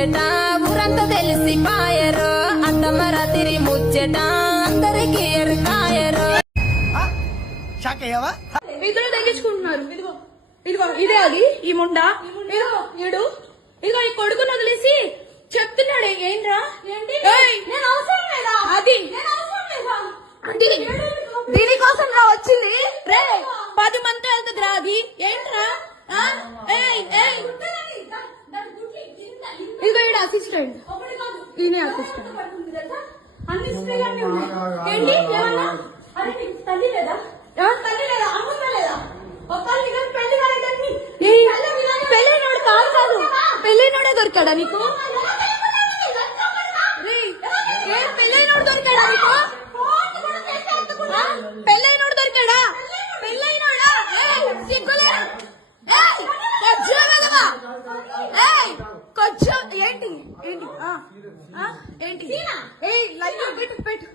ముచ్చట ఊరంతా తెలిసి పాయరు అత్తమ్మ రాత్రి ముచ్చట అందరికి ఎరకాయరు. ఇద్దరు తగ్గించుకుంటున్నారు. ఇదిగో ఇదిగో ఇదే అది ఈ ముండా ఇదిగో ఈ కొడుకుని వదిలేసి చెప్తున్నాడు. ఏంట్రా అది దీనికోసం రా వచ్చింది. రే 10 మంది వెళ్తుంది రా. అది ఏంట్రా? ఇదిగో ఈడ అసిస్టెంట్, ఈయనే అసిస్టెంట్. అన్ని స్ప్రేలన్నీ ఉన్నాయి. ఏంటి ఏమన్నా తల్లి లేదా? తల్లి లేదా? అమ్మ లేదా? పెళ్ళైనోడు కాదు, పెళ్ళైనోడే దొరికాడా నీకు? పెళ్ళైనోడు దొరికాడా నీకు? పెళ్ళైనోడు దొరికాడా? పెళ్ళైనోడా? సిగ్గులేదు. కొంచెం ఏంటి ఏంటి ఏంటి లైవ్ పెట్టు పెట్టు